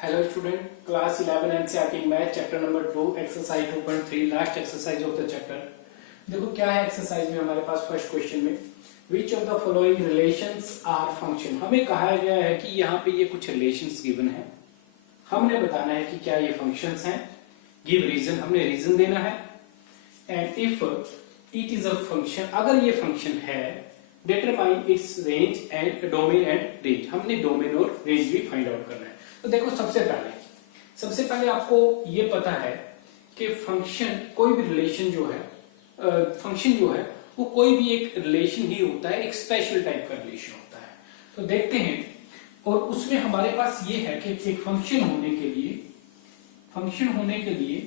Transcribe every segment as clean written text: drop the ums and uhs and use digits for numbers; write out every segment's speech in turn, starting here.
Hello student, class 11 NCERT math chapter number 2 exercise 2.3 last exercise of the chapter. देखो क्या है exercise में हमारे पास फर्स्ट क्वेश्चन में which of the following relations are function. हमें कहा गया है कि यहाँ पे ये कुछ रिलेशंस गिवन है, हमने बताना है कि क्या ये फंक्शंस हैं। गिव रीजन, हमने रीजन देना है। And if it is a function, अगर ये फंक्शन है determine its range and domain and range, हमने डोमेन और रेंज भी फाइंड आउट करना है। तो देखो सबसे पहले आपको ये पता है कि फंक्शन कोई भी रिलेशन जो है, फंक्शन जो है वो कोई भी एक रिलेशन ही होता है, एक स्पेशल टाइप का रिलेशन होता है। तो देखते हैं, और उसमें हमारे पास ये है कि एक फंक्शन होने के लिए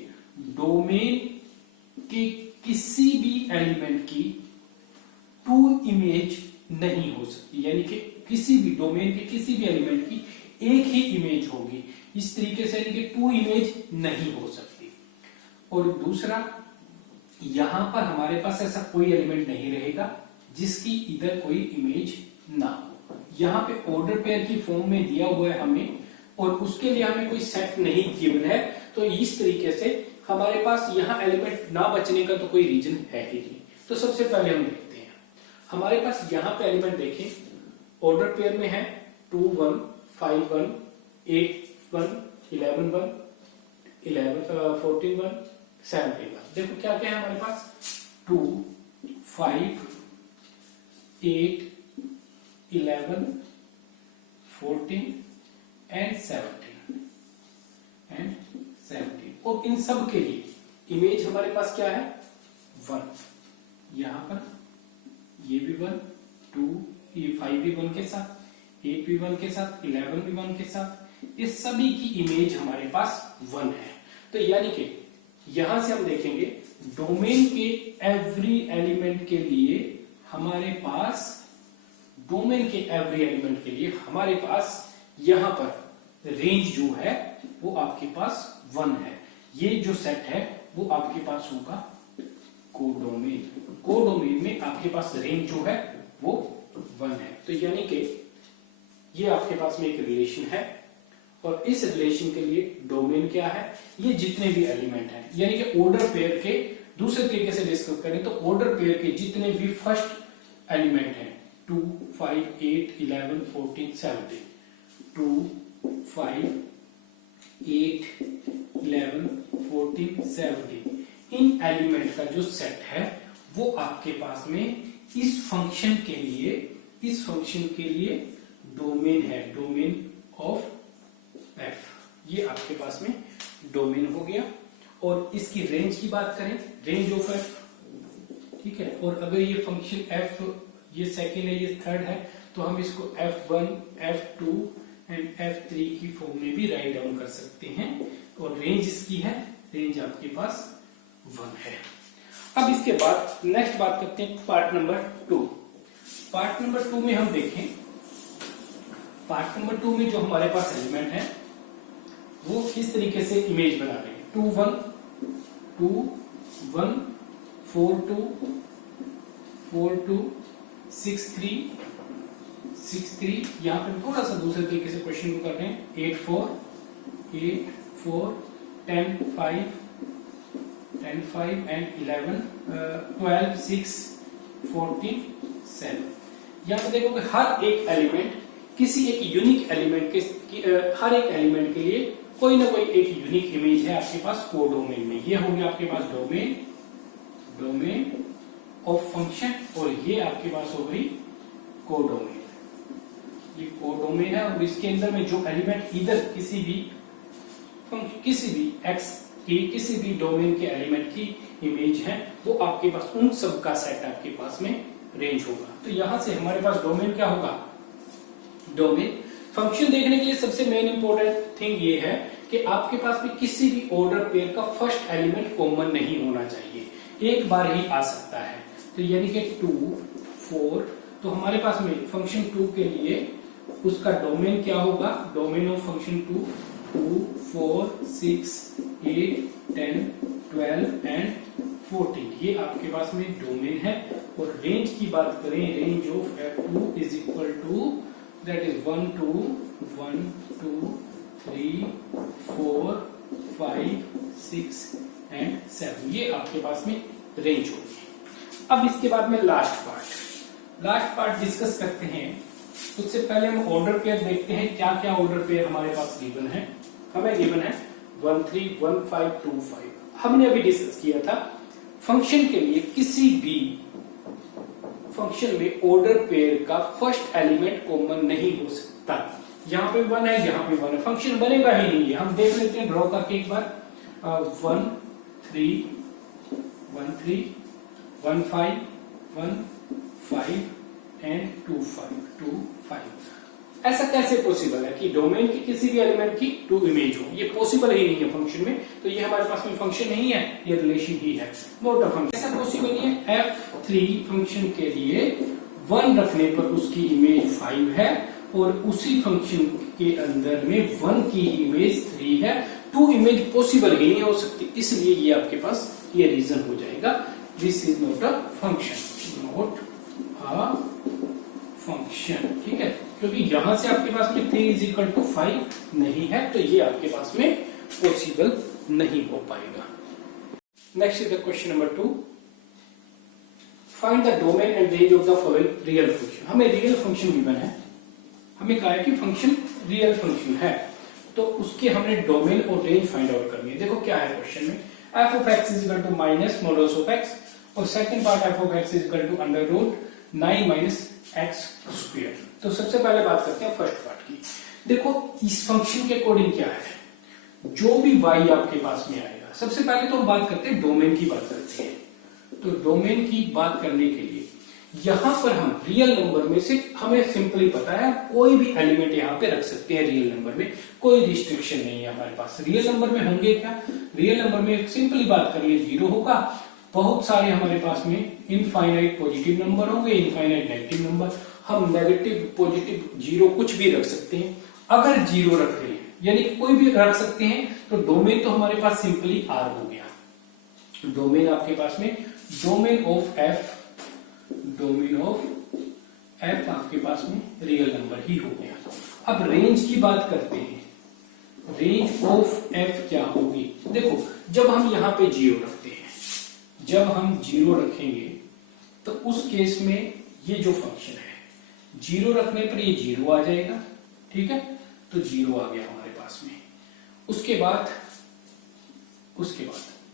डोमेन के किसी भी एलिमेंट की टू इमेज नहीं हो सकती, यानी कि किसी भी डोमेन के किसी भी एलिमेंट की एक ही इमेज होगी, इस तरीके से यानी कि टू इमेज नहीं हो सकती। और दूसरा, यहां पर हमारे पास ऐसा कोई एलिमेंट नहीं रहेगा जिसकी इधर कोई इमेज ना हो। यहां पे ऑर्डर पेयर की फॉर्म में दिया हुआ है हमें, और उसके लिए हमें कोई सेट नहीं गिवन है, तो इस तरीके से हमारे पास यहां एलिमेंट ना बचने का तो कोई रीजन है ही नहीं। तो सबसे पहले हम देखते हैं, हमारे पास यहां पे एलिमेंट देखें, ऑर्डर पेयर में है 2 1 5 1 8 1 11 1 14 1 17 1। देखो क्या क्या है हमारे पास, 2 5 8 11 14 एंड 17 और इन सब के लिए इमेज हमारे पास क्या है 1। यहां पर ये भी 1, 2 ये 5 भी 1 के साथ, 8 भी 1 के साथ, 11 भी 1 के साथ, ये सभी की इमेज हमारे पास 1 है। तो यानी कि यहां से हम देखेंगे डोमेन के एवरी एलिमेंट के लिए हमारे पास, डोमेन के एवरी एलिमेंट के लिए हमारे पास यहां पर रेंज जो है वो आपके पास 1 है। ये जो सेट है वो आपके पास होगा कोडोमेन में आपके पास रेंज जो है वो 1 है। तो यानी कि ये आपके पास में एक रिलेशन है, और इस रिलेशन के लिए डोमेन क्या है, ये जितने भी एलिमेंट हैं, यानी कि ऑर्डर पेयर के दूसरे तरीके से डिस्कस करें तो ऑर्डर पेयर के जितने भी फर्स्ट एलिमेंट हैं 2 5 8 11 14 17, 2 5 8 11 14 17, इन एलिमेंट का जो सेट है वो आपके पास में इस फंक्शन के लिए डोमेन है, डोमेन ऑफ एफ, ये आपके पास में डोमेन हो गया। और इसकी रेंज की बात करें, रेंज ऑफ एफ, ठीक है। और अगर ये फंक्शन एफ, ये सेकंड है, ये थर्ड है, तो हम इसको f1 f2 एंड f3 की फॉर्म में भी राइट डाउन कर सकते हैं। और रेंज इसकी है, रेंज आपके पास 1 है। अब इसके बाद नेक्स्ट बात करते हैं पार्ट नंबर 2। पार्ट नंबर 2 में हम देखें, पार्ट नंबर 2 में जो हमारे पास एलिमेंट है वो किस तरीके से इमेज बना रहे हैं। 2 1 2 1 4 2 4 2 6 3 6 3। यहां पर थोड़ा सा दूसरे तरीके से क्वेश्चन को कर रहे हैं, 8 4 10 5 एंड 11 12 6 14 7। यहां पर देखो कि हर एक एलिमेंट किसी एक यूनिक एलिमेंट के हर एक एलिमेंट के लिए कोई ना कोई एक यूनिक इमेज है आपके पास कोडोमेन में। ये हो गया आपके पास डोमेन ऑफ फंक्शन, और ये आपके पास हो गई कोडोमेन। ये कोडोमेन है, और इसके अंदर में जो एलिमेंट इधर किसी भी एक्स की किसी भी डोमेन के एलिमेंट की इमेज है वो आपके पास उन सब का सेट आपके पास में रेंज होगा। तो यहां से हमारे पास डोमेन क्या होगा, डोमेन फंक्शन देखने के लिए सबसे मेन इंपॉर्टेंट थिंग ये है कि आपके पास में किसी भी ऑर्डर पेयर का फर्स्ट एलिमेंट कॉमन नहीं होना चाहिए, एक बार ही आ सकता है। तो यानी कि 2 4, तो हमारे पास में फंक्शन 2 के लिए उसका डोमेन क्या होगा, डोमेन ऑफ फंक्शन 2 4 6 8 10 12 एंड 14, ये आपके पास में डोमेन है। और रेंज की बात करें, range of f2 is equal to that is 1 2 1 2 3, 4, 5, 6 and 7, ये आपके पास में रेंज होगी। अब इसके बाद में लास्ट पार्ट डिस्कस करते हैं। उससे पहले हम ऑर्डर पेयर देखते हैं, क्या क्या ऑर्डर पेयर हमारे पास गिवन है। हमें गिवन है 1, 3, 1, 5, 2, 5। हमने अभी डिस्कस किया था फंक्शन के लिए किसी भी फंक्शन में ऑर्डर पेयर का फर्स्ट एलिमेंट कॉमन नहीं हो सकता। यहाँ पे 1 है, यहाँ पे 1 है, फंक्शन बनेगा ही नहीं है। हम देख लेते हैं ड्रॉ करके एक बार। 1, 3, 1, 3, 1, 5, 1, 5 एंड 2, 5, 2, 5। ऐसा कैसे पॉसिबल है कि डोमेन की किसी भी एलिमेंट की 2 इमेज हो? ये पॉसिबल ही नहीं है फंक्शन में। तो ये हमारे पास में फंक्शन नहीं है, ये रिलेशन ही है, नॉट अ फंक्शन। ऐसा पॉसिबल नहीं है। f3 फंक्शन के लिए 1 रखने पर उसकी इमेज 5 है और उसी फंक्शन के अंदर में 1 की इमेज 3 है। 2 इमेज पॉसिबल ही नहीं हो सकती, इसलिए ये आपके पास ये रीजन हो जाएगा, this is not a function, not a function. ठीक है, क्योंकि यहां से आपके पास में 3 इज इक्वल टू 5 नहीं है, तो ये आपके पास में पॉसिबल नहीं हो पाएगा। Next is the question number 2, find the domain and range of the following real function. हमें रियल फंक्शन गिवन है, हमें कहा है कि फंक्शन रियल फंक्शन है, तो उसके हमने डोमेन और रेंज फाइंड आउट करनी है। देखो क्या है क्वेश्चन में, f of x is equal to minus modulus of x, और second part f of x is equal to under root 9 minus x square. तो सबसे पहले बात करते हैं फर्स्ट पार्ट की। देखो इस फंक्शन के अकॉर्डिंग क्या है, जो भी y आपके पास में आएगा, सबसे पहले तो हम बात करते हैं डोमेन की बात करते हैं। तो डोमेन की बात करने के लिए यहां पर हम रियल नंबर में से हमें सिंपली पता है कोई भी एलिमेंट यहां पे रख सकते हैं। रियल नंबर में कोई रिस्ट्रिक्शन नहीं है हमारे पास। रियल नंबर में होंगे क्या, रियल नंबर में सिंपली बात करिए 0 होगा, बहुत सारे हमारे पास में इनफाइनाइट पॉजिटिव नंबर होंगे, इनफाइनाइट नेगेटिव नंबर। हम नेगेटिव पॉजिटिव 0 कुछ भी रख सकते हैं। अगर 0 रख रहे हैं यानी कोई भी रख सकते हैं, तो डोमेन तो हमारे पास सिंपली R हो गया। डोमेन आपके पास में डोमेन ऑफ f आपके पास में रियल नंबर ही हो गया। अब रेंज की बात करते हैं, रेंज ऑफ f क्या होगी। देखो जब हम यहां पे 0 रखते हैं, जब हम 0 रखेंगे तो उस केस में ये जो फंक्शन है 0 रखने पर ये 0 आ जाएगा। ठीक है, तो 0 आ गया हमारे पास में। उसके बाद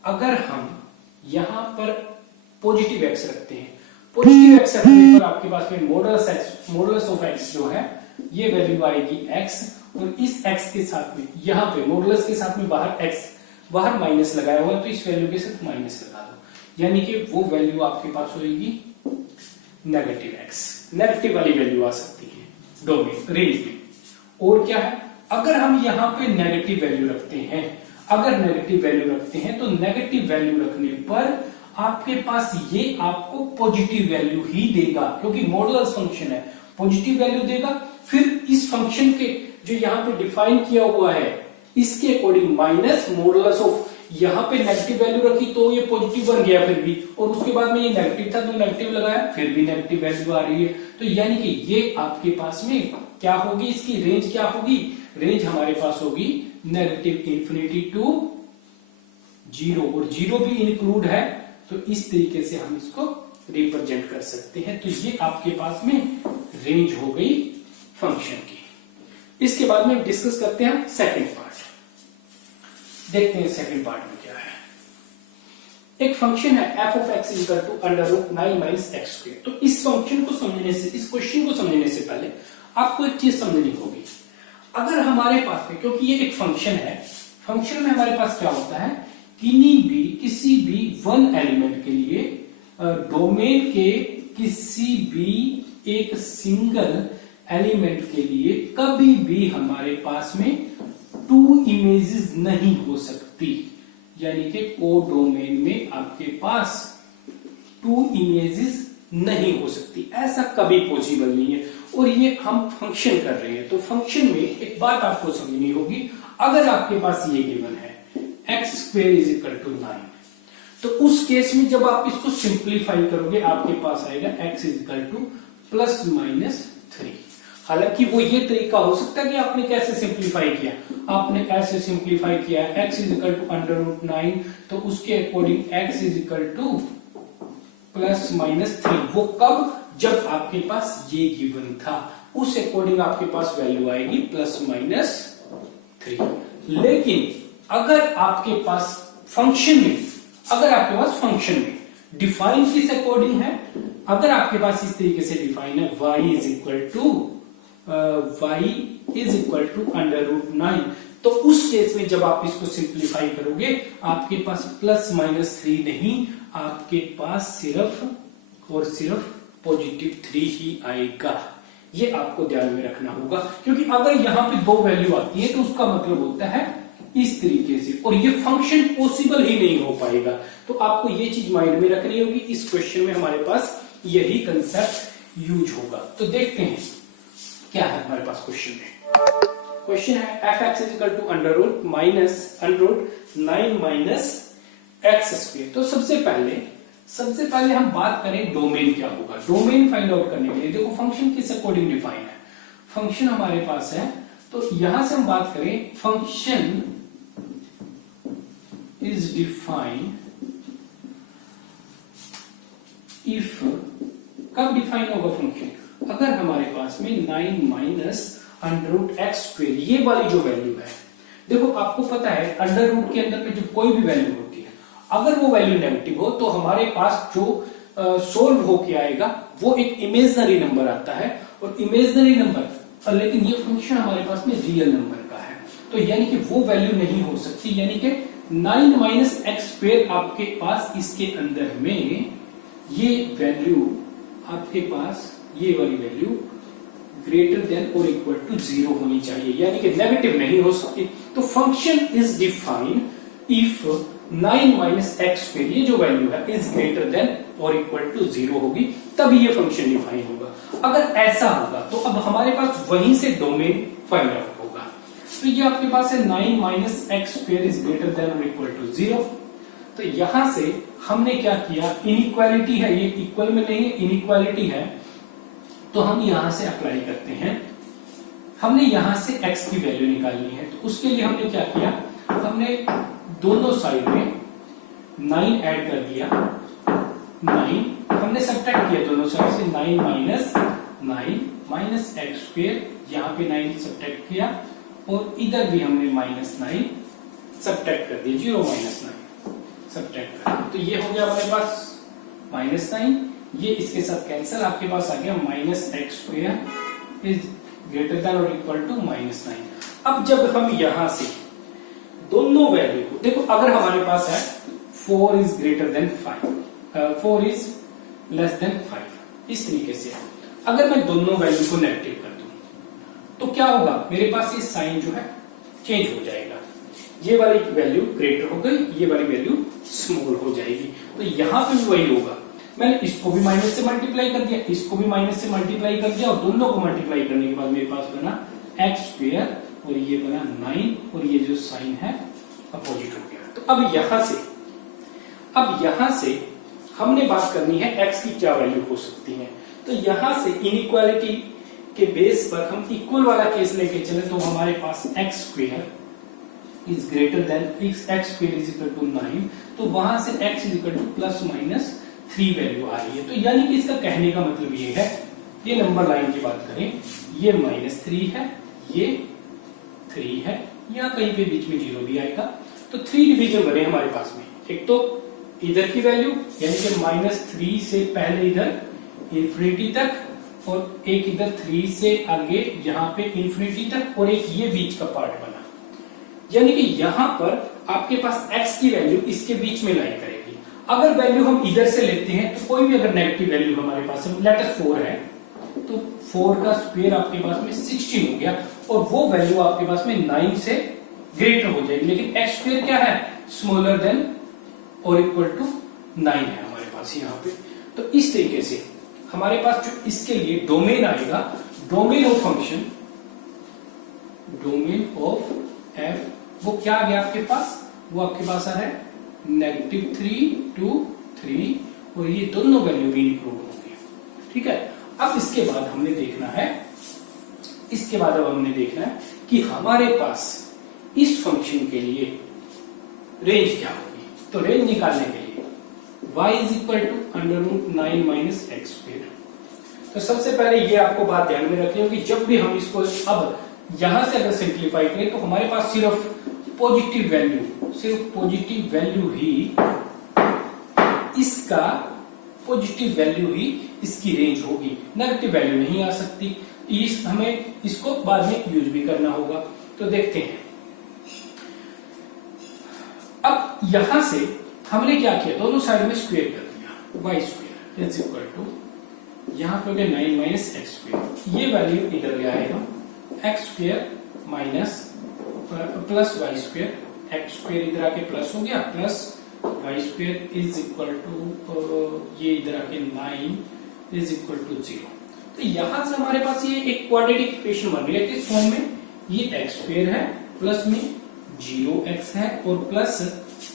अगर हम यहां पर पॉजिटिव x रखते हैं, पॉजिटिव x रखने पर आपके पास में मॉडुलस ऑफ x जो है ये वैल्यू आएगी x, और इस x के साथ में यहां पे मॉडुलस के साथ में बाहर माइनस लगाया हुआ है, तो इस वैल्यू के साथ माइनस लगा दो, यानी कि वो वैल्यू आपके पास होगी नेगेटिव x। नेगेटिव वाली वैल्यू आ सकती है डोमेन रेंज में। और क्या है, अगर हम यहां पे नेगेटिव वैल्यू रखते हैं, तो नेगेटिव वैल्यू रखने पर आपके पास ये आपको पॉजिटिव वैल्यू ही देगा, क्योंकि मॉडुलस फंक्शन है, पॉजिटिव वैल्यू देगा। फिर इस फंक्शन के जो यहाँ पे डिफाइन किया हुआ है इसके अकॉर्डिंग माइनस मॉडुलस ऑफ, यहाँ पे नेगेटिव वैल्यू रखी तो ये पॉजिटिव बन गया फिर भी, और उसके बाद में ये नेगेटिव था तो नेगेटिव लगाया, फिर भी नेगेटिव वैल्यू आ रही है। तो यानी कि ये आपके पास में क्या होगी, इसकी रेंज क्या होगी, रेंज हमारे पास होगी नेगेटिव इंफिनिटी टू 0, और 0 भी इंक्लूड है, तो इस तरीके से हम इसको रिप्रेजेंट कर सकते हैं। तो ये आपके पास में रेंज हो गई फंक्शन की। इसके बाद में डिस्कस करते हैं सेकंड पार्ट। देखते हैं सेकंड पार्ट में क्या है। एक फंक्शन है f of x equal to under root 9 minus x square. तो इस फंक्शन को समझने से, इस क्वेश्चन को समझने से पहले आपको एक चीज समझनी होगी। अगर हमारे पास में, क्योंकि ये एक फंक्शन है, फंक्शन में हमारे पास क्या होता है, किसी भी वन एलिमेंट के लिए डोमेन के किसी भी एक सिंगल एलिमेंट के लिए कभी भी हमारे पास में 2 इमेजेस नहीं हो सकती, यानी कि कोडोमेन में आपके पास 2 इमेजेस नहीं हो सकती, ऐसा कभी पॉसिबल नहीं है। और ये हम फंक्शन कर रहे हैं, तो फंक्शन में एक बात आपको समझनी होगी। अगर आपके पास ये गिवन है x square is equal to 9, तो उस केस में जब आप इसको सिंप्लीफाई करोगे आपके पास आएगा x is equal two plus minus 3। हालांकि वो ये तरीका हो सकता है कि आपने कैसे सिंप्लीफाई किया, आपने ऐसे सिंप्लीफाई किया है x इज इक्वल टू √9, तो उसके according x is equal to ±3। वो कब? जब आपके पास ये गिवन था, उस अकॉर्डिंग आपके पास वैल्यू आएगी +-3। लेकिन अगर आपके पास फंक्शन में डिफाइन किस अकॉर्डिंग है, अगर आपके पास इस तरीके से डिफाइन है y इज इक्वल टू √9, तो उस केस में जब आप इसको सिंप्लीफाई करोगे आपके पास +-3 नहीं, आपके पास सिर्फ और सिर्फ +3 ही आएगा। ये आपको ध्यान में रखना होगा, क्योंकि अगर यहां पे 2 वैल्यू आती है तो उसका मतलब होता है इस तरीके से, और ये फंक्शन पॉसिबल ही नहीं हो पाएगा। तो आपको ये चीज माइंड में रखनी होगी। इस क्वेश्चन में हमारे पास यही कंसेप्ट यूज होगा। तो देखते हैं क्या है हमारे पास क्वेश्चन में। क्वेश्चन है f(x) is equal to √9 - x²। तो सबसे पहले हम बात करें डोमेन क्या होगा। डोमेन फाइंड आउट करने के लिए देखो फंक्शन किस अकॉर्डिंग डिफाइन है। फंक्शन हमारे पास है, तो यहां से हम बात करें फंक्शन इज डिफाइन इफ, कब डिफाइन होगा फंक्शन? अगर हमारे पास में 9 - √x², ये वाली जो वैल्यू है, देखो आपको पता है अंडर रूट के अंदर में जो कोई भी वैल्यू होती है, अगर वो वैल्यू नेगेटिव हो तो हमारे पास जो सोल्व होके आएगा वो एक इमेजिनरी नंबर आता है, और इमेजिनरी नंबर, लेकिन ये फंक्शन हमारे पास में रियल नंबर का है, तो यानी कि वो वैल्यू नहीं हो सकती। यानी कि 9 - x² आपके पास इसके अंदर में ये वैल्यू आपके पास, ये वाली वैल्यू ग्रेटर देन और इक्वल टू 0 होनी चाहिए, यानी कि नेगेटिव नहीं हो सकती। तो function is define if 9 - x², ये जो वैल्यू है, इज ग्रेटर देन और इक्वल टू 0 होगी, तभी ये फंक्शन डिफाइन होगा। अगर ऐसा होगा तो अब हमारे पास वहीं से डोमेन फाइंड आउट होगा। तो ये आपके पास है 9 - x² इज ग्रेटर देन और इक्वल टू 0। तो यहां से हमने क्या किया, इनइक्वालिटी है, ये इक्वल में नहीं है, इनइक्वालिटी है, तो हम यहां से अप्लाई करते हैं। हमने यहां से x की वैल्यू निकालनी है, तो उसके लिए हमने क्या किया, हमने दोनों साइड में 9 ऐड कर दिया। 9 हमने सब्ट्रैक्ट किया दोनों साइड से, 9 - x², यहां पे 9 सब्ट्रैक्ट किया, और इधर भी हमने -9 सब्ट्रैक्ट कर दिया, 0 - 9 सब्ट्रैक्ट कर दिया। तो ये हो गया हमारे पास -9, ये इसके साथ कैंसिल, आपके पास आ गया -x² इज ग्रेटर देन और इक्वल टू -9। अब जब हम यहां से दोनों वैल्यू को देखो, अगर हमारे पास है 4 is greater then 5, 4 is less than 5, इस तरीके से अगर मैं दोनों वैल्यू को नेगेटिव कर दूं तो क्या होगा, मेरे पास ये साइन जो है चेंज हो जाएगा, ये वाली वैल्यू ग्रेटर हो गई, ये वाली वैल्यू स्मॉल हो जाएगी। तो यहां पे भी वही होगा, मैंने इसको भी माइनस से मल्टीप्लाई कर दिया, इसको भी माइनस से मल्टीप्लाई कर दिया, और दोनों को मल्टीप्लाई करने के बाद मेरे पास बना x² और ये बना 9, और ये जो साइन है अपोजिट हो गया। तो अब यहां से हमने बात करनी है x की क्या वैल्यू हो सकती है। तो यहां से इनइक्वालिटी के बेस पर हम इक्वल वाला केस लेके चले, तो हमारे पास x² is greater than x² is equal to 9, तो वहां से x is equal to +-3 value आ रही है। तो यानी कि इसका कहने का मतलब ये है, ये नंबर लाइन की बात करें, ये -3 है, ये 3 है, या कहीं पे बीच में 0 भी आएगा। तो 3 डिवीजन बने हमारे पास में, एक तो इधर की वैल्यू यानी कि -3 से पहले इधर इंफिनिटी तक, और एक इधर 3 से आगे यहाँ पे इंफिनिटी तक, और एक ये बीच का पार्ट बना। यानी कि यहां पर आपके पास x की वैल्यू इसके बीच में लाई करेगी। अगर वैल्यू हम इधर से लेते हैं तो कोई भी अगर नेगेटिव वैल्यू हमारे पास है, लेट अस 4 है, तो 4 का स्क्वायर आपके पास में 16 हो गया, और वो वैल्यू आपके पास में 9 से ग्रेटर हो जाएगी। लेकिन x² क्या है, स्मॉलर देन और इक्वल टू 9 है हमारे पास यहाँ पे। तो इस तरीके से हमारे पास जो इसके लिए डोमेन आएगा, domain of function, domain of f, वो क्या आ गया आपके पास, वो आपके पास आ रहा है -3 to 3, और ये दोनों वैल्यू भी इंक्लूड होंगे। ठीक है, अब इसके बाद हमने देखना है, कि हमारे पास इस फंक्शन के लिए रेंज क्या होगी? तो रेंज निकालने के लिए y is equal to √9 minus x square. तो सबसे पहले ये आपको बात ध्यान में रखनी होगी, जब भी हम इसको अब यहां से अगर सिंप्लीफाई करें तो हमारे पास सिर्फ पॉजिटिव वैल्यू ही इसका पॉजिटिव वैल्यू ही इसकी रेंज होगी, नेगेटिव वैल्यू नहीं आ सकती। हमें इसको बाद में यूज भी करना होगा। तो देखते हैं, अब यहां से हमने क्या किया, दोनों साइड में स्क्वायर कर दिया, y square is equal to, यहां पे 9 माइनस एक्स स्क्वायर, ये वैल्यू इधर ले आए हम, x square minus plus y square, x square इधर आके प्लस हो गया, plus y square is equal to, ये इधर आके 9 इज इक्वल टू 0। तो यहां से हमारे पास ये एक क्वाड्रेटिक इक्वेशन बन गया किस फॉर्म में, ये एक्स स्क्वायर है, प्लस में 0x है, और प्लस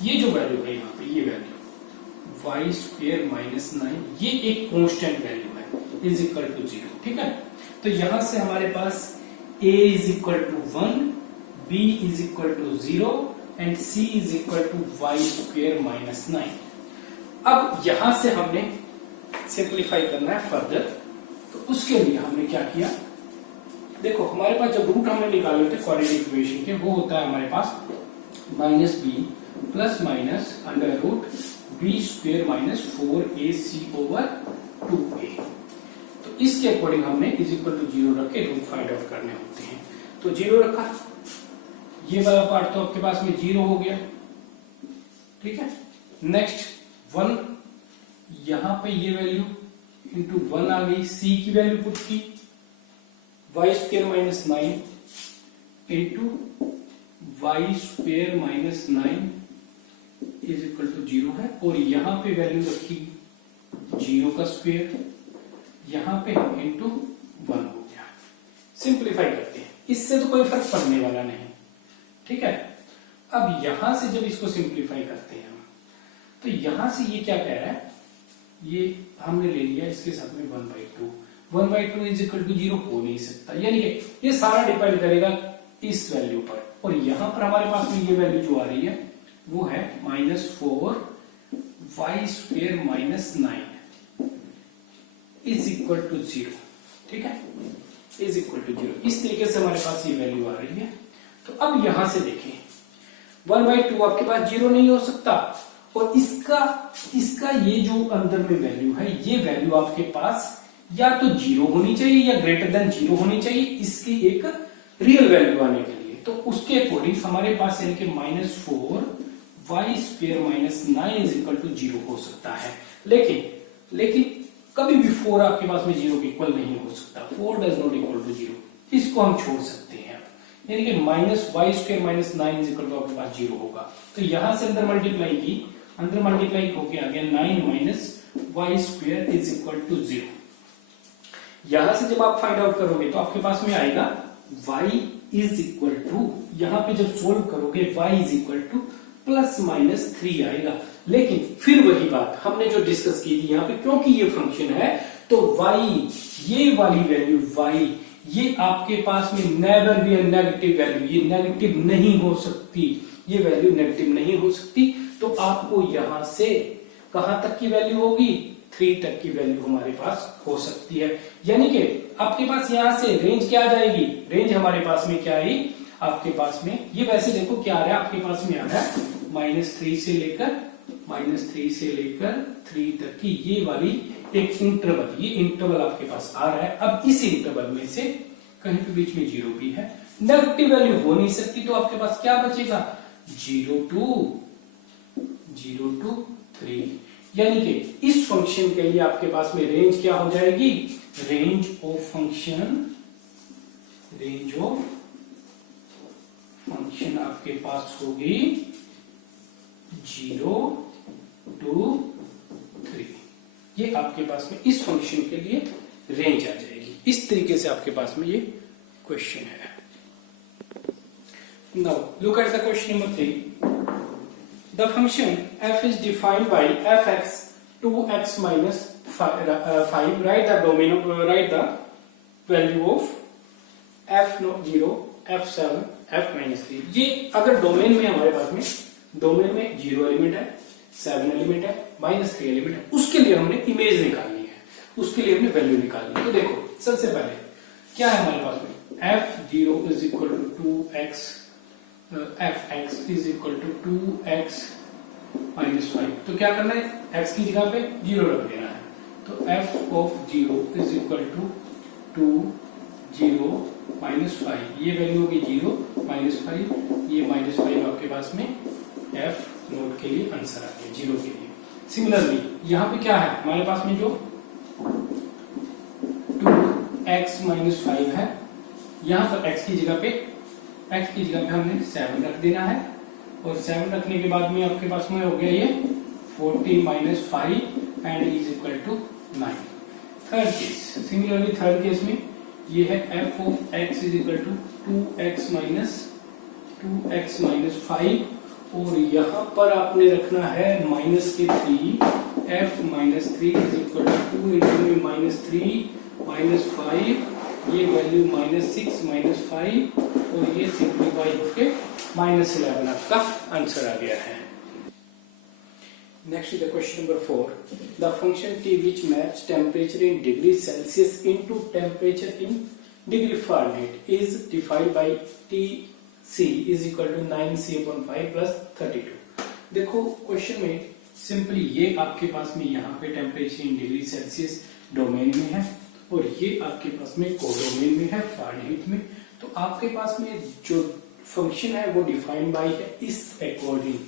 ये जो वैल्यू है यहाँ पे, ये वैल्यू वाई स्क्वायर माइनस 9, ये एक कांस्टेंट वैल्यू है, इज इक्वल टू 0। ठीक है, तो यहां से हमारे पास a is equal to 1, b is equal to 0 and c is equal to y square minus 9। अब यहां से हमने सिंप्लीफाई करना है फर्दर, तो उसके लिए हमने क्या किया, देखो हमारे पास जब रूट हमने निकाले थे क्वाड्रेटिक इक्वेशन के, वो होता है हमारे पास minus b plus minus under root b square minus 4ac over 2a। तो इसके अकॉर्डिंग हमने इज इक्वल टू 0 रख के रूट फाइंड आउट करने होते हैं। तो 0 रखा, ये वाला पार्ट तो आपके पास में 0 हो गया। ठीक है, नेक्स्ट 1, यहां पे ये वैल्यू इंटू 1 आ गई, c की वैल्यू पुट की, y square minus 9 into y square minus 9 is equal to 0 है, और यहां पे वैल्यू रखी 0 का स्क्वायर, यहां पे इंटू 1 हो गया। सिंप्लीफाई करते हैं, इससे तो कोई फर्क पड़ने वाला नहीं। ठीक है, अब यहां से जब इसको सिंप्लीफाई करते हैं हम, तो यहां से ये क्या कह रहा है, ये हमने ले लिया इसके साथ में 1/2, 1/2 इज इक्वल टू 0 हो नहीं सकता, यानी कि ये सारा डिपेंड करेगा इस वैल्यू पर, और यहां पर हमारे पास में ये वैल्यू जो आ रही है वो है -4 y square minus 9 is equal to 0। ठीक है, इज इक्वल टू 0, इस तरीके से हमारे पास ये वैल्यू आ रही है। तो अब यहां से देखें, 1/2 आपके पास 0 नहीं हो सकता, और इसका ये जो अंदर में वैल्यू है, ये वैल्यू आपके पास या तो 0 होनी चाहिए या ग्रेटर देन 0 होनी चाहिए, इसकी एक रियल वैल्यू आने के लिए। तो उसके अकॉर्डिंग हमारे पास यानी कि -4 y square minus 9 is equal to 0 हो सकता है, लेकिन कभी भी 4 आपके पास में 0 के इक्वल नहीं हो सकता, 4 डज नॉट इक्वल टू 0, इसको हम छोड़ सकते हैं, यानी कि minus y square minus 9 is equal to आपके पास 0 होगा। तो यहां से अंदर मल्टीप्लाई की, अंदर मल्टीप्लाई होके आ गया 9 minus y square is equal to 0। यहां से जब आप फाइंड आउट करोगे तो आपके पास में आएगा y इज इक्वल टू, यहां पे जब सोल्व करोगे y इज इक्वल टू ±3 आएगा। लेकिन फिर वही बात हमने जो डिस्कस की थी यहाँ पे, क्योंकि ये फंक्शन है तो y, ये वाली वैल्यू y, ये आपके पास में नेवर बी नेगेटिव वैल्यू, ये नेगेटिव नहीं हो सकती, ये वैल्यू नेगेटिव नहीं हो सकती। तो आपको यहां से कहां तक की वैल्यू होगी, 3 तक की वैल्यू हमारे पास हो सकती है, यानी कि आपके पास यहां से रेंज क्या आ जाएगी, रेंज हमारे पास में क्या आई, आपके पास में ये वैसे देखो क्या आ रहा है, आपके पास में आ रहा है -3 से लेकर 3 तक की ये वाली एक इंटरवल, ये इंटरवल आपके पास आ रहा है। अब इस इंटरवल में से कहीं पे बीच में 0 भी है, नेगेटिव वैल्यू हो नहीं सकती, तो आपके पास क्या बचेगा 0 to 3, यानी कि इस फंक्शन के लिए आपके पास में रेंज क्या हो जाएगी, रेंज ऑफ फंक्शन आपके पास होगी 0 to 3। ये आपके पास में इस फंक्शन के लिए रेंज आ जाएगी। इस तरीके से आपके पास में ये क्वेश्चन है। Now look at the question number 3। The function f is defined by fx 2x minus 5. Write the domain. Write the value of f0, f7, f minus 3। ये अगर डोमेन में हमारे पास में डोमेन में 0 एलिमेंट है, 7 एलिमेंट है, माइनस 3 एलिमेंट है, उसके लिए हमने इमेज निकालनी है, उसके लिए हमने वैल्यू निकालनी है। तो देखो सबसे पहले क्या है हमारे पास में f0 is equal to 2x, fx is equal to 2x minus 5। तो क्या करना है, x की जगह पे 0 रख देना है। तो f of 0 is equal to 2 0 minus 5, ये वैल्यू होगी 0 माइनस 5, ये माइनस 5 आपके पास में f नोट के लिए आंसर आ गया 0 के लिए। सिमिलरली यहाँ पे क्या है हमारे पास में, जो 2x माइनस 5 है, यहाँ पर x की जगह पे हमने 7 रख देना है, और 7 रखने के बाद में आपके पास में हो गया ये 14 minus 5 and is equal to 9। Third case, similarly third case में ये है f of x is equal to 2x minus 5, और यहाँ पर आपने रखना है माइनस के 3, f minus 3 is equal to 2 into minus 3 minus 5, ये वैल्यू माइनस 6 माइनस 5, और ये सिंप्लीफाई होके माइनस 11 आपका आंसर आ गया है। Next is the question number 4. The function t which maps temperature in degrees Celsius into temperature in degree Fahrenheit is defined by Tc is equal to 9c upon 5 plus 32. देखो question में simply ये आपके पास में यहाँ पे temperature in degree Celsius domain में है, और ये आपके पास में कोडोमेन में है फारेनहाइट में। तो आपके पास में जो फंक्शन है वो डिफाइंड बाय है इस अकॉर्डिंग।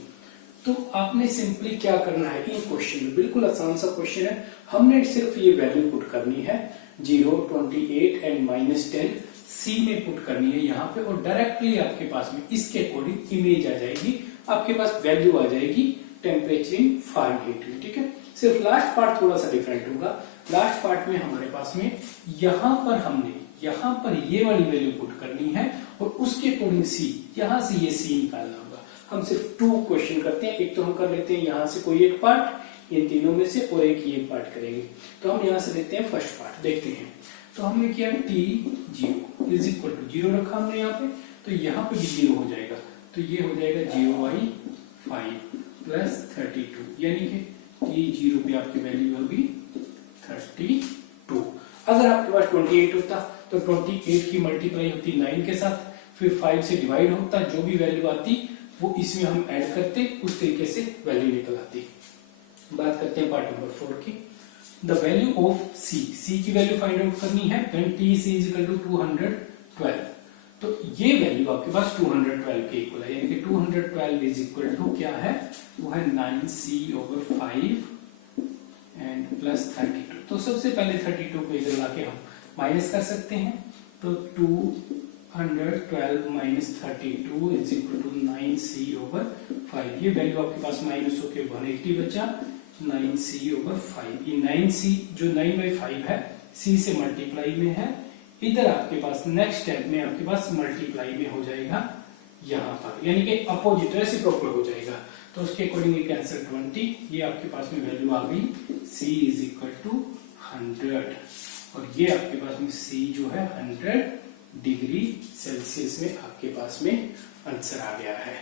तो आपने सिंपली क्या करना है, इन क्वेश्चन में बिल्कुल आसान सा क्वेश्चन है, हमने सिर्फ ये वैल्यू पुट करनी है 0, 28 एंड माइनस 10 सी में पुट करनी है यहाँ पे, और डायरेक्टली आपके पास में इसके अकॉर्डिंग इमेज आ जाएगी, आपके पास वैल्यू आ जाएगी टेम्परेचर इन फारेनहाइट में। ठीक है, सिर्फ लास्ट पार्ट थोड़ा सा डिफरेंट होगा। लास्ट पार्ट में हमारे पास में यहाँ पर हमने यहाँ पर ये वाली वैल्यू पुट करनी है, और उसके अकॉर्डिंग सी, यहाँ से ये सी निकालना होगा। हम सिर्फ 2 क्वेश्चन करते हैं, एक तो हम कर लेते हैं यहाँ से कोई एक पार्ट इन तीनों में से, और एक ये पार्ट करेंगे। तो हम यहाँ से लेते हैं फर्स्ट पार्ट, देखते हैं। तो हमने किया t0 इज इक्वल टू 0 रखा हमने यहाँ पे, तो यहाँ पे भी 0 हो जाएगा, तो ये हो जाएगा 0/5 प्लस 32, यानी कि t0 पे आपकी वैल्यू होगी 32। अगर आपके पास 28 होता तो 28 की मल्टीप्लाई होती 9 के साथ, फिर 5 से डिवाइड होता, जो भी वैल्यू आती वो इसमें हम ऐड करते, उस तरीके से वैल्यू निकल आती। बात करते हैं पार्ट नंबर 4 की। द वैल्यू ऑफ सी की वैल्यू फाइंड आउट करनी है when Tc is equal to 212। तो ये वैल्यू आपके पास 212 के इक्वल है, यानी कि 212 इज इक्वल टू क्या है, वो है 9c/5 एंड प्लस 32। तो सबसे पहले 32 को इधर लाके हम माइनस कर सकते हैं, तो 212 minus 32 is equal to 9c/5। ये वैल्यू आपके पास माइनस होके 180 बचा, 9c/5। ये 9c जो 9/5 है c से मल्टीप्लाई में है, इधर आपके पास नेक्स्ट स्टेप में आपके पास मल्टीप्लाई में हो जाएगा यहाँ पर, यानी कि अपोजिट रेसिप्रोकल हो जाएगा। तो उसके अकॉर्डिंग कैंसर 20, ये आपके पास में वैल्यू आ गई c इज इक्वल टू 100, और ये आपके पास में c जो है 100 डिग्री सेल्सियस में आपके पास में आंसर आ गया है।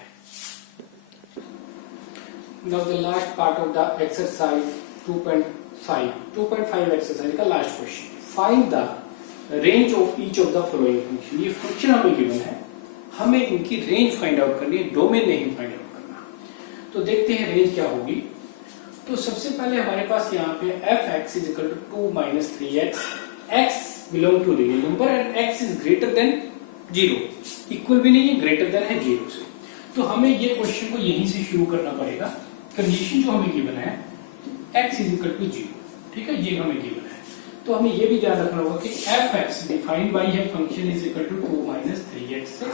Now the last part of the exercise 2.5 exercise का last question, find the range of each of the following function. ये फंक्शन हमें गिवन है, हमें इनकी रेंज फाइंड आउट करनी है, डोमेन नहीं फाइंड आउट करना। तो देखते हैं रेंज क्या होगी। तो सबसे पहले हमारे पास यहाँ पे fx is equal to 2 minus 3x, x belong to real number and x is greater than 0, equal भी नहीं है, ग्रेटर देन है 0 से। तो हमें ये क्वेश्चन को यहीं से शुरू करना पड़ेगा। कंडीशन जो हमें गिवन है x इज इक्वल टू 0, ठीक है, ये हमें गिवन है। तो हमें ये भी ध्यान रखना होगा कि fx डिफाइंड बाय है function is equal to 2 minus 3x से।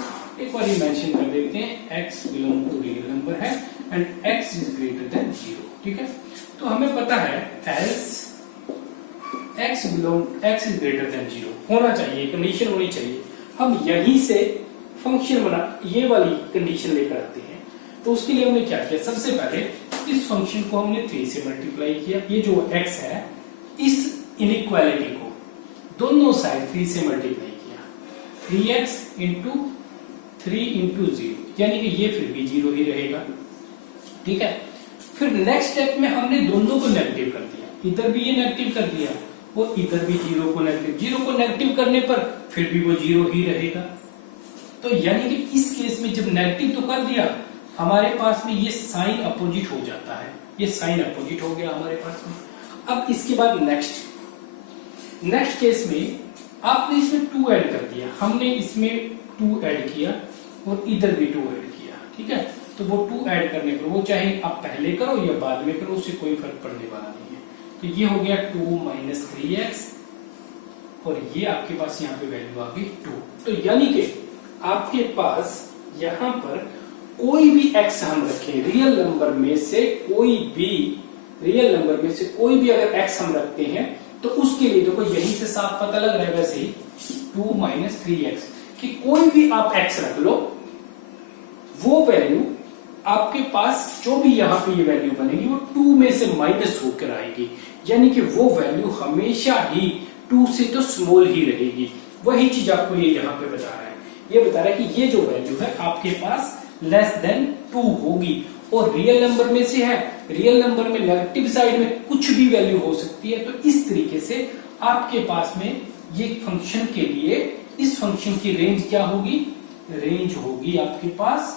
एक बार ये मेंशन कर देते हैं, x belong to real number है and x is greater than 0, ठीक है। तो हमें पता है else x is greater than 0 होना चाहिए, कंडीशन होनी चाहिए। हम यहीं से फंक्शन बना ये वाली कंडीशन लेकर आते हैं। तो उसके लिए हमने क्या किया, सबसे पहले इस फंक्शन को हमने 3 से मल्टीप्लाई किया। ये जो x है, इस इनइक्वालिटी को दोनों साइड 3 से मल्टीप्लाई किया, 3x इंटू 3 इंटू 0, यानी कि ये फिर भी 0 ही रहेगा। ठीक है, फिर नेक्स्ट स्टेप में हमने दोनों को नेगेटिव कर दिया, इधर भी ये नेगेटिव कर दिया और इधर भी 0 को नेगेटिव करने पर फिर भी वो 0 ही रहेगा। तो यानी कि इस केस में जब नेगेटिव तो कर दिया, हमारे पास में ये साइन अपोजिट हो जाता है, ये साइन अपोजिट हो गया हमारे पास में। अब इसके बाद नेक्स्ट केस में आपने इसमें 2 ऐड कर दिया, हमने इसमें 2 ऐड किया और इधर भी 2 ऐड किया। ठीक है, तो वो 2 ऐड करने पर, वो चाहे आप पहले करो या बाद में करो, उससे कोई फर्क पड़ने वाला नहीं है। तो ये हो गया 2 माइनस 3x और ये आपके पास यहाँ पे वैल्यू आ गई 2। तो यानी कि आपके पास यहाँ पर कोई भी x हम रखें, रियल नंबर में से कोई भी अगर x हम रखते हैं तो उसके लिए देखो यहीं से साफ पता लग रहा है वैसे ही 2 माइनस 3x कि कोई भी आप x रख लो, वो वैल्यू आपके पास जो भी यहाँ पे ये वैल्यू बनेगी वो 2 में से माइनस होकर आएगी, यानी कि वो वैल्यू हमेशा ही 2 से तो स्मॉल ही रहेगी। वही चीज आपको ये यहाँ पे बता रहा है, ये बता रहा है कि ये जो वैल्यू है आपके पास लेस देन 2 होगी और रियल नंबर में से है, रियल नंबर में नेगेटिव साइड में कुछ भी वैल्यू हो सकती है। तो इस तरीके से आपके पास में ये फंक्शन के लिए इस फंक्शन की रेंज क्या होगी, रेंज होगी आपके पास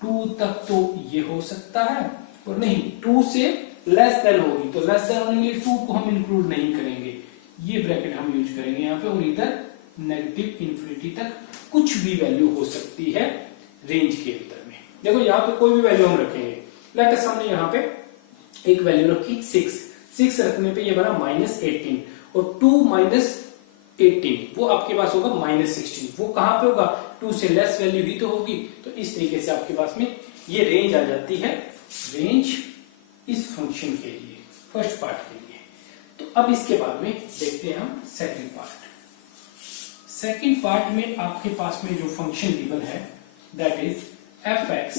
2 तक तो ये हो सकता है और नहीं 2 से लेस देन होगी, तो लेस देन होने के लिए 2 को हम इंक्लूड नहीं करेंगे, ये ब्रैकेट हम यूज करेंगे यहाँ पे, और इधर नेगेटिव इंफिनिटी तक कुछ भी वैल्यू हो सकती है रेंज के अंदर में। देखो यहाँ पे कोई भी वैल्यू हम रखेंगे, लेट अस हमने यहाँ पे एक वैल्यू रखी 6 रखने पे ये बना -18 और 2 माइनस 18 वो आपके पास होगा -16, वो कहां पे होगा 2 से लेस वैल्यू ही तो होगी। तो इस तरीके से आपके पास में ये रेंज आ जाती है, रेंज इस फंक्शन के लिए, फर्स्ट पार्ट के लिए। तो अब इसके बाद में देखते हैं हम सेकंड पार्ट में आपके पास में जो फंक्शन गिवन है that is f(x)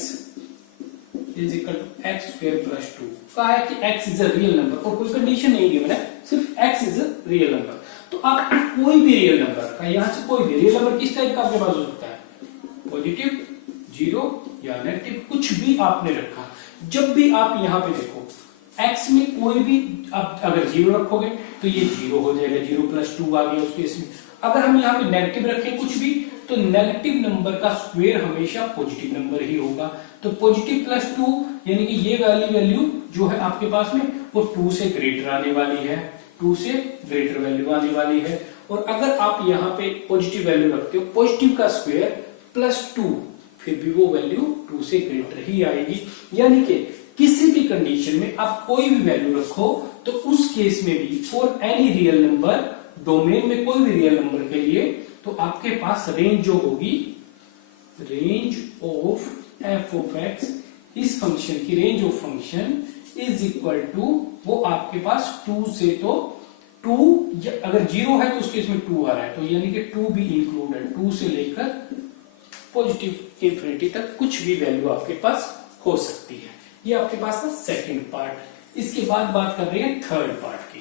is equal to x square plus 2। कहा है कि x is a real number और कोई कंडीशन नहीं गिवन है, सिर्फ x is a real number. तो आप कोई भी रियल नंबर रखा, यहां से कोई भी रियल नंबर किस टाइप का आपके पास हो सकता है, पॉजिटिव, 0 या नेगेटिव, कुछ भी आपने रखा। जब भी आप यहाँ पे देखो x में कोई भी आप अगर 0 रखोगे तो ये 0 हो जाएगा, 0 प्लस 2 आ गया उसके इसमें। अगर हम यहाँ पे नेगेटिव रखें कुछ भी, तो नेगेटिव नंबर का स्क्वायर हमेशा पॉजिटिव नंबर ही होगा। तो पॉजिटिव प्लस 2 यानी कि ये वाली वैल्यू जो है आपके पास में वो 2 से ग्रेटर आने वाली है, 2 से ग्रेटर वैल्यू आने वाली है। और अगर आप यहाँ पे पॉजिटिव वैल्यू रखते हो, पॉजिटिव का स्क्वायर प्लस 2, फिर भी वो वैल्यू 2 से ग्रेटर ही आएगी। यानी कि किसी भी कंडीशन में आप कोई भी वैल्यू रखो तो उस केस में भी for any real number, domain में कोई भी रियल नंबर के लिए, तो आपके पास रेंज जो होगी, range of f of x, इस फंक्शन की range of function is equal to, वो आपके पास 2 से तो 2, अगर 0 है तो उसके इसमें 2 आ रहा है, तो यानी कि 2 भी इंक्लूड है, 2 से लेकर पॉजिटिव इंफिनिटी तक कुछ भी वैल्यू आपके पास हो सकती है। ये आपके पास था सेकंड पार्ट। इसके बाद बात कर रहे हैं थर्ड पार्ट की।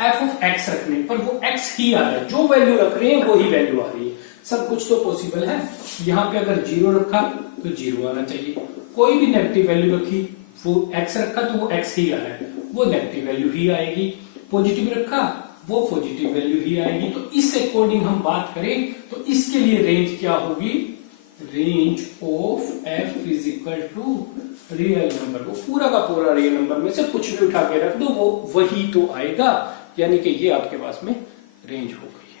f ऑफ x रखने पर वो x ही आ रहा है, जो वैल्यू रख रहे हैं वो ही वैल्यू आ रही है। सब कुछ तो पॉसिबल है, यहाँ पे अगर 0 रखा तो 0 आना चाहिए, कोई भी नेगेटिव वैल्यू रखी, वो x रखा तो वो x ही आ रहा है, वो नेगेटिव वैल्यू ही आएगी, पॉजिटिव रखा वो पॉजिटिव वैल्यू ही आएगी। तो इस अकॉर्डिंग हम बात करें तो इसके लिए रेंज क्या होगी, range of f is equal to real number, वो पूरा का पूरा रियल नंबर में से कुछ भी उठा के रख दो वो वही तो आएगा, यानी कि ये आपके पास में रेंज हो गई।